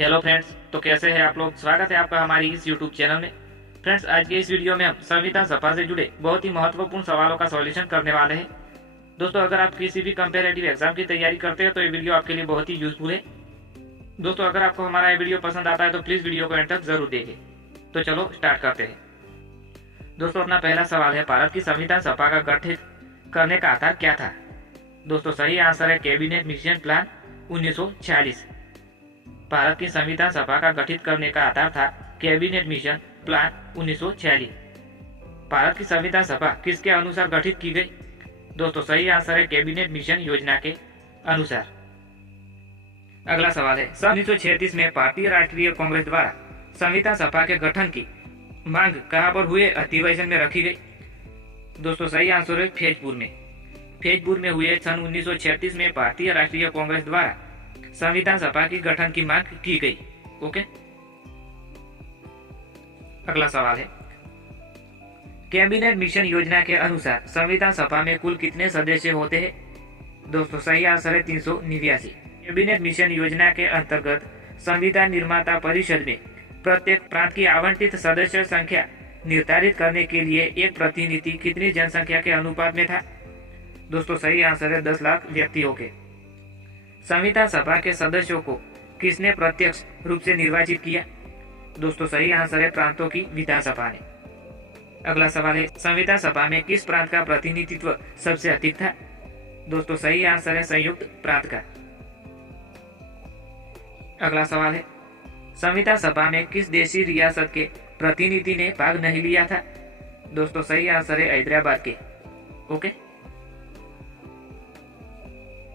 Hello friends, तो कैसे हैं आप लोग। स्वागत है आपका हमारी इस यूट्यूब चैनल में। फ्रेंड्स, आज के इस वीडियो में हम संविधान सभा से जुड़े बहुत ही महत्वपूर्ण सवालों का सॉल्यूशन करने वाले हैं। दोस्तों, अगर आप किसी भी कंपेरेटिव एग्जाम की तैयारी करते हैं तो ये वीडियो आपके लिए बहुत ही यूजफुल है। दोस्तों, अगर आपको हमारा ये वीडियो पसंद आता है तो प्लीज़ वीडियो को एंड तक जरूर देखें। तो चलो स्टार्ट करते हैं। दोस्तों, अपना पहला सवाल है, भारत की संविधान सभा का गठित करने का आधार क्या था। दोस्तों, सही आंसर है कैबिनेट मिशन प्लान 1946। भारत की संविधान सभा का गठित करने का आधार था कैबिनेट मिशन प्लान 1946। भारत की संविधान सभा किसके अनुसार गठित की गई। दोस्तों, सही आंसर है कैबिनेट मिशन योजना के अनुसार। अगला सवाल है, सन 1936 में भारतीय राष्ट्रीय कांग्रेस द्वारा संविधान सभा के गठन की मांग कहां पर हुए अधिवेशन में रखी गई। दोस्तों, सही आंसर है फैजपुर में। फैजपुर में हुए सन 1936 में भारतीय राष्ट्रीय कांग्रेस द्वारा संविधान सभा की गठन की मांग की गई। ओके। अगला सवाल है, कैबिनेट मिशन योजना के अनुसार संविधान सभा में कुल कितने सदस्य होते हैं। दोस्तों, सही आंसर है 389। कैबिनेट मिशन योजना के अंतर्गत संविधान निर्माता परिषद में प्रत्येक प्रांत की आवंटित सदस्य संख्या निर्धारित करने के लिए एक प्रतिनिधि कितनी जनसंख्या के अनुपात में था। दोस्तों, सही आंसर है 10 लाख व्यक्तियों के। संविधान सभा के सदस्यों को किसने प्रत्यक्ष रूप से निर्वाचित किया। दोस्तों, सही आंसर है प्रांतों की विधानसभा ने। अगला सवाल है, संविधान सभा में किस प्रांत का प्रतिनिधित्व सबसे अधिक था। दोस्तों, सही आंसर है संयुक्त प्रांत का। अगला सवाल है, संविधान सभा में किस देशी रियासत के प्रतिनिधि ने भाग नहीं लिया था। दोस्तों, सही आंसर है हैदराबाद के। ओके।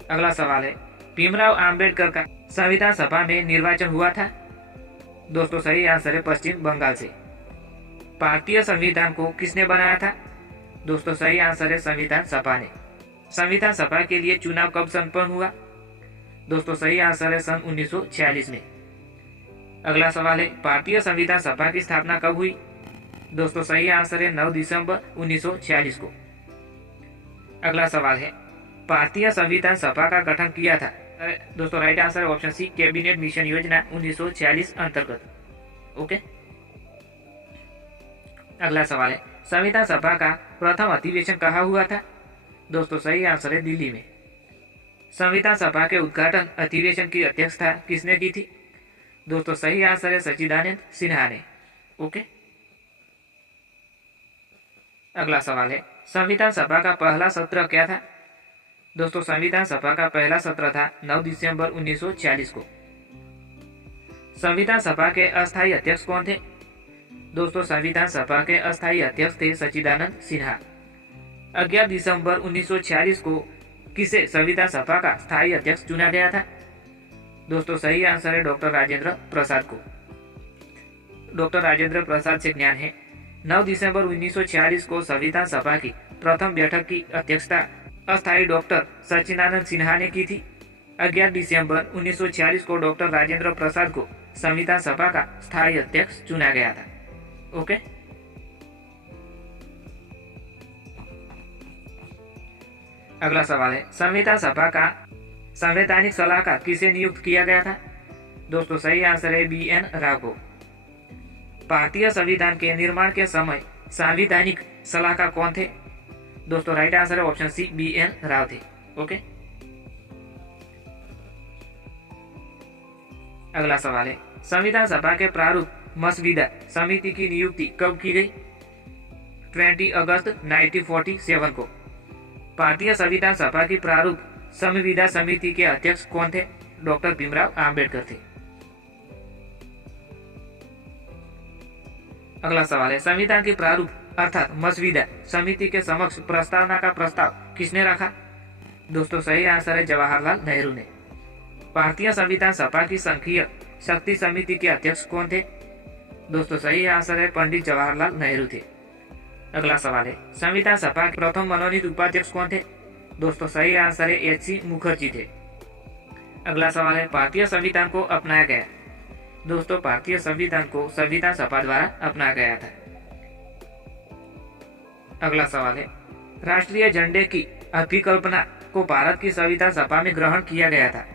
अगला सवाल है, भीमराव अंबेडकर का संविधान सभा में निर्वाचन हुआ था। दोस्तों, सही आंसर है पश्चिम बंगाल से। भारतीय संविधान को किसने बनाया था। दोस्तों, सही आंसर है संविधान सभा ने। संविधान सभा के लिए चुनाव कब संपन्न हुआ। दोस्तों, सही आंसर है सन 1946 में। अगला सवाल है, भारतीय संविधान सभा की स्थापना कब हुई। दोस्तों, सही आंसर है 9 दिसंबर 1946 को। अगला सवाल है, भारतीय संविधान सभा का गठन किया था। दोस्तों, राइट आंसर है ऑप्शन सी, कैबिनेट मिशन योजना 1946 अंतर्गत। ओके। अगला सवाल है, संविधान सभा का प्रथम अधिवेशन कहाँ हुआ था। दोस्तों, सही आंसर है दिल्ली में। संविधान सभा के उद्घाटन अधिवेशन की अध्यक्षता किसने की थी। दोस्तों, सही आंसर है सच्चिदानंद सिन्हा ने। ओके। अगला सवाल है, संविधान सभा का पहला सत्र क्या था। दोस्तों, संविधान सभा का पहला सत्र था 9 दिसंबर 1946 को। संविधान सभा के अस्थायी अध्यक्ष कौन थे। दोस्तों, संविधान सभा के अस्थायी अध्यक्ष थे सच्चिदानंद सिन्हा। 11 दिसंबर 1946 को किसे संविधान सभा का स्थायी अध्यक्ष चुना गया था। दोस्तों, सही आंसर है डॉक्टर राजेंद्र प्रसाद को। डॉक्टर राजेंद्र प्रसाद से ज्ञान है। 9 दिसंबर 1946 को संविधान सभा की प्रथम बैठक की अध्यक्षता अस्थायी डॉक्टर सच्चिदानंद सिन्हा ने की थी। 11 दिसंबर 1946 को डॉक्टर राजेंद्र प्रसाद को संविधान सभा का स्थायी अध्यक्ष चुना गया था। ओके। अगला सवाल है, संविधान सभा का संवैधानिक सलाहकार किसे नियुक्त किया गया था। दोस्तों, सही आंसर है BN राव को। भारतीय संविधान के निर्माण के समय संवैधानिक सलाहकार कौन थे। दोस्तों, राइट आंसर है ऑप्शन सी, BN राव थे। ओके। अगला सवाल है, संविधान सभा के प्रारूप मसविदा समिति की नियुक्ति कब की गई। 20 अगस्त 1947 को। भारतीय संविधान सभा की प्रारूप संविदा समिति के अध्यक्ष कौन थे। डॉक्टर भीमराव अंबेडकर थे। अगला सवाल है, संविधान की प्रारूप अर्थात मसविदा समिति के समक्ष प्रस्तावना का प्रस्ताव किसने रखा। दोस्तों, सही आंसर है जवाहरलाल नेहरू ने। भारतीय संविधान सभा की संघीय शक्ति समिति के अध्यक्ष कौन थे। दोस्तों, सही आंसर है पंडित जवाहरलाल नेहरू थे। अगला सवाल है, संविधान सभा के प्रथम मनोनीत उपाध्यक्ष कौन थे। दोस्तों, सही आंसर है HC मुखर्जी थे। अगला सवाल है, भारतीय संविधान को अपनाया गया। दोस्तों, भारतीय संविधान को संविधान सभा द्वारा अपनाया गया था। अगला सवाल है, राष्ट्रीय झंडे की अभिकल्पना को भारत की संविधान सभा में ग्रहण किया गया था।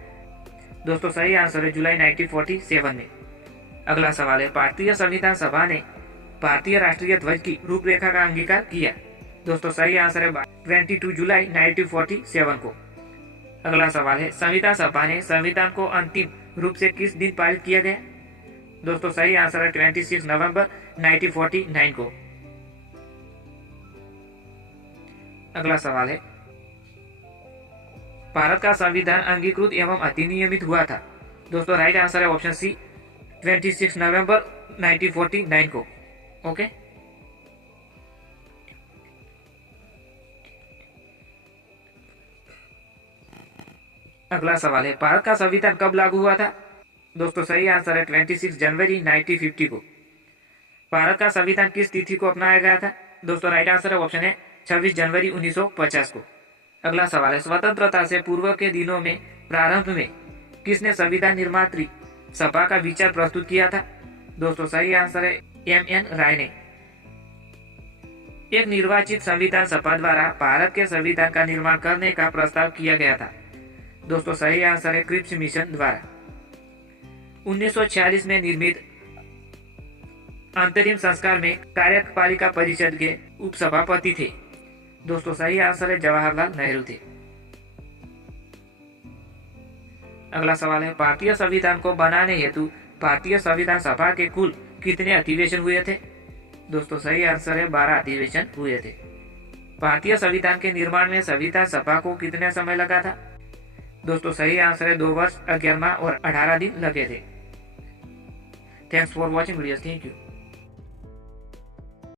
दोस्तों सही आंसर है जुलाई 1947 में। अगला सवाल है, भारतीय संविधान सभा ने भारतीय राष्ट्रीय ध्वज की रूपरेखा का अंगीकार किया। दोस्तों सही आंसर है 22 जुलाई 1947 को। अगला सवाल है, संविधान सभा ने संविधान को अंतिम रूप से किस दिन पारित किया गया। दोस्तों सही आंसर है 26 नवंबर 1949 को। अगला सवाल है, भारत का संविधान अंगीकृत एवं अधिनियमित हुआ था। दोस्तों राइट आंसर है ऑप्शन सी 26 नवंबर 1949 को। ओके, अगला सवाल है, भारत का संविधान कब लागू हुआ था। दोस्तों सही आंसर है 26 जनवरी 1950 को। भारत का संविधान किस तिथि को अपनाया गया था। दोस्तों राइट आंसर है ऑप्शन है 26 जनवरी 1950 को। अगला सवाल है, स्वतंत्रता से पूर्व के दिनों में प्रारंभ में किसने संविधान निर्मात्री सभा का विचार प्रस्तुत किया था। दोस्तों सही आंसर है एम.एन. राय ने। एक निर्वाचित संविधान सभा द्वारा भारत के संविधान का निर्माण करने का प्रस्ताव किया गया था। दोस्तों सही आंसर है क्रिप्स मिशन द्वारा। 1946 में निर्मित अंतरिम संस्कार में कार्यपालिका परिषद के उपसभापति थे। दोस्तों सही आंसर है जवाहरलाल नेहरू थे। अगला सवाल है, भारतीय संविधान को बनाने हेतु भारतीय संविधान सभा के कुल कितने अधिवेशन हुए थे। दोस्तों सही आंसर है 12 अधिवेशन हुए थे। भारतीय संविधान के निर्माण में संविधान सभा को कितने समय लगा था। दोस्तों सही आंसर है 2 वर्ष 11 माह और 18 दिन लगे थे। Thanks for watching videos. Thank you.